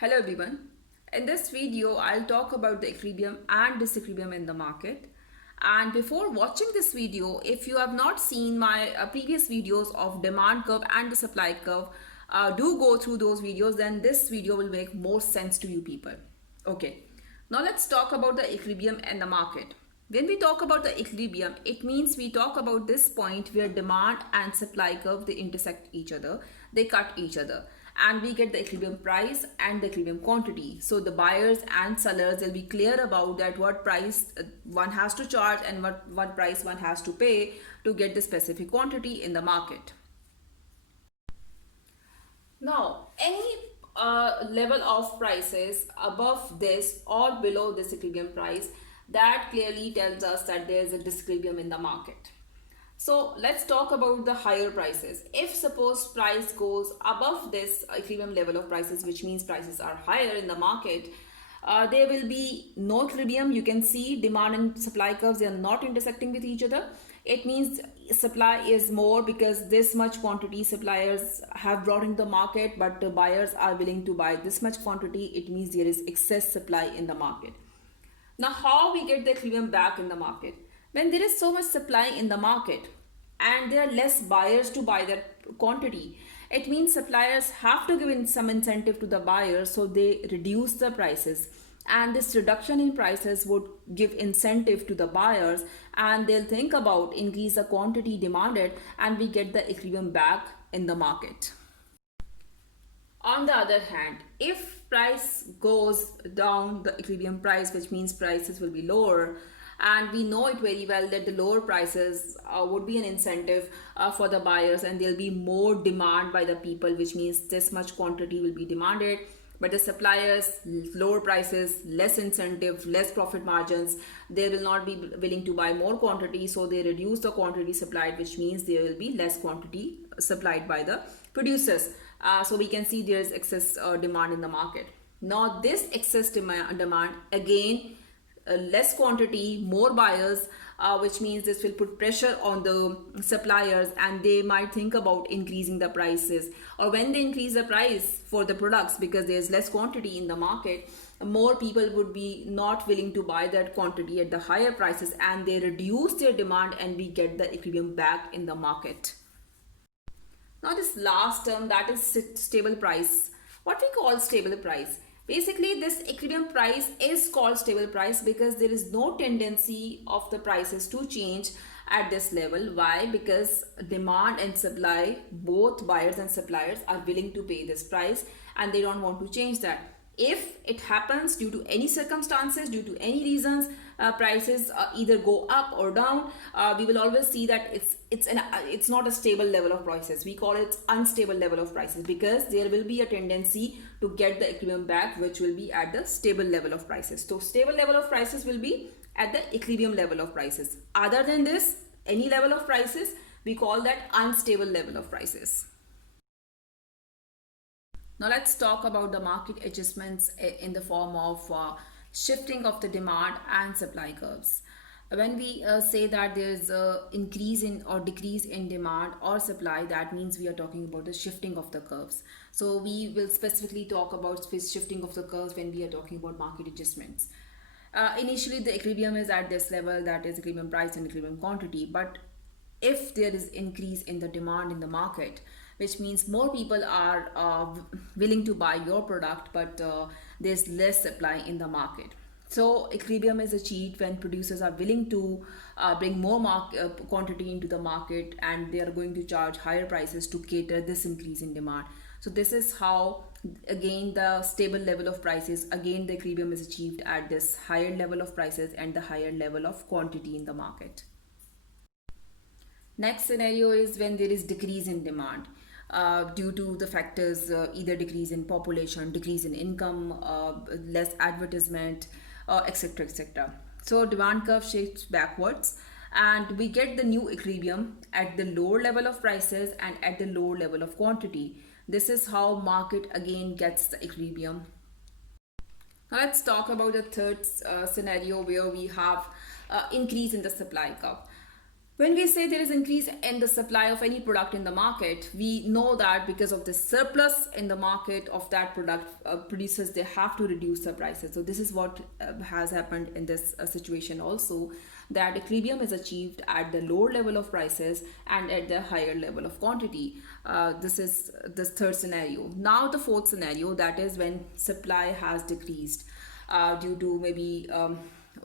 Hello everyone. In this video, I'll talk about the equilibrium and disequilibrium in the market. And before watching this video, if you have not seen my previous videos of demand curve and the supply curve, do go through those videos, then this video will make more sense to you people. Okay, now let's talk about the equilibrium and the market. When we talk about the equilibrium, it means we talk about this point where demand and supply curve, they intersect each other, they cut each other, and we get the equilibrium price and the equilibrium quantity. So the buyers and sellers will be clear about that what price one has to charge and what price one has to pay to get the specific quantity in the market. Now, any level of prices above this or below this equilibrium price, that clearly tells us that there is a disequilibrium in the market. So let's talk about the higher prices. If suppose price goes above this equilibrium level of prices, which means prices are higher in the market, there will be no equilibrium. You can see demand and supply curves, they are not intersecting with each other. It means supply is more because this much quantity suppliers have brought into the market, but the buyers are willing to buy this much quantity. It means there is excess supply in the market. Now, how we get the equilibrium back in the market? When there is so much supply in the market and there are less buyers to buy that quantity, it means suppliers have to give in some incentive to the buyers, so they reduce the prices, and this reduction in prices would give incentive to the buyers, and they'll think about increase the quantity demanded, and we get the equilibrium back in the market. On the other hand, if price goes down, the equilibrium price, which means prices will be lower, and we know it very well that the lower prices would be an incentive for the buyers, and there'll be more demand by the people, which means this much quantity will be demanded. But the suppliers, lower prices, less incentive, less profit margins, they will not be willing to buy more quantity, so they reduce the quantity supplied, which means there will be less quantity supplied by the producers. So we can see there is excess demand in the market. Now this excess demand again, less quantity, more buyers, which means this will put pressure on the suppliers, and they might think about increasing the prices. Or when they increase the price for the products, because there's less quantity in the market, more people would be not willing to buy that quantity at the higher prices, and they reduce their demand, and we get the equilibrium back in the market. Now this last term, that is stable price. What we call stable price? Basically, this equilibrium price is called stable price because there is no tendency of the prices to change at this level. Why? Because demand and supply, both buyers and suppliers, are willing to pay this price, and they don't want to change that. If it happens due to any circumstances, due to any reasons, prices either go up or down, we will always see that it's not a stable level of prices. We call it unstable level of prices because there will be a tendency to get the equilibrium back, which will be at the stable level of prices. So stable level of prices will be at the equilibrium level of prices. Other than this, any level of prices, we call that unstable level of prices. Now let's talk about the market adjustments in the form of shifting of the demand and supply curves. When we say that there's a increase in or decrease in demand or supply, that means we are talking about the shifting of the curves. So we will specifically talk about shifting of the curves when we are talking about market adjustments. Initially, the equilibrium is at this level, that is equilibrium price and equilibrium quantity. But if there is increase in the demand in the market, which means more people are willing to buy your product, but there's less supply in the market. So equilibrium is achieved when producers are willing to bring more quantity into the market, and they are going to charge higher prices to cater this increase in demand. So this is how, again, the stable level of prices, again the equilibrium is achieved at this higher level of prices and the higher level of quantity in the market. Next scenario is when there is decrease in demand. Due to the factors, either decrease in population, decrease in income, less advertisement, etc, etc. So demand curve shifts backwards, and we get the new equilibrium at the lower level of prices and at the lower level of quantity. This is how market again gets the equilibrium. Now let's talk about the third scenario where we have increase in the supply curve. When we say there is increase in the supply of any product in the market, we know that because of the surplus in the market of that product, producers, they have to reduce the prices. So this is what has happened in this situation also, that equilibrium is achieved at the lower level of prices and at the higher level of quantity. This is the third scenario. Now the fourth scenario, that is when supply has decreased due to maybe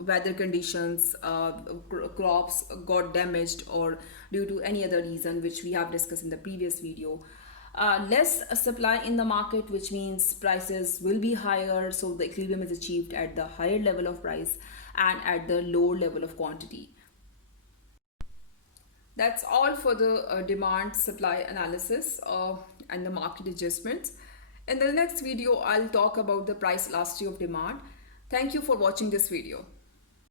weather conditions, crops got damaged, or due to any other reason which we have discussed in the previous video. Less supply in the market, which means prices will be higher, so the equilibrium is achieved at the higher level of price and at the lower level of quantity. That's all for the demand supply analysis and the market adjustments. In the next video, I'll talk about the price elasticity of demand. Thank you for watching this video.